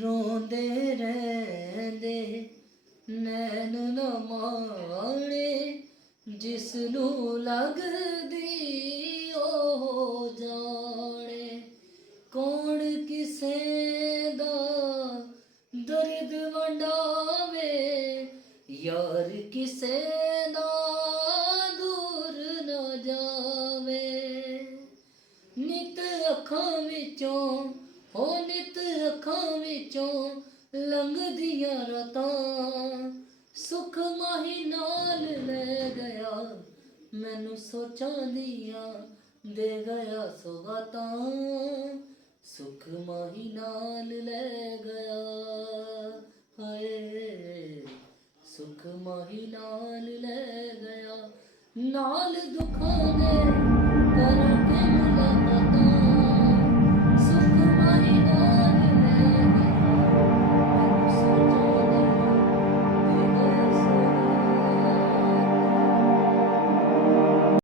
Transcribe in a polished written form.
ਰੋਂਦੇ ਰਹਿੰਦੇ ਨੈਣ ਨਾ ਮਾਣੇ, ਜਿਸ ਨੂੰ ਲੱਗਦੀ ਉਹ ਜਾਣੇ। ਕੌਣ ਕਿਸੇ ਦਾ ਦਰਦ ਵੰਡਾਵੇ, ਯਾਰ ਕਿਸੇ ਦਾ ਦੂਰ ਨਾ ਜਾਵੇ। ਨਿਤ ਅੱਖਾਂ ਵਿੱਚੋਂ ਨਿਤ ਅੱਖਾਂ ਵਿੱਚੋਂ ਲੰਘਦੀਆਂ ਰਾਤਾਂ, ਸੁੱਖ ਮਾਹੀ ਨਾਲ ਲੈ ਗਿਆ, ਮੈਨੂੰ ਸੋਚਾਂ ਦੀਆਂ ਦੇ ਗਿਆ ਸੌਗਾਤਾਂ। ਸੁੱਖ ਮਾਹੀ ਨਾਲ ਲੈ ਗਿਆ, ਹਾਏ ਸੁੱਖ ਮਾਹੀ ਨਾਲ ਲੈ ਗਿਆ। ਨਾਲ ਦੁੱਖਾਂ ਦੇ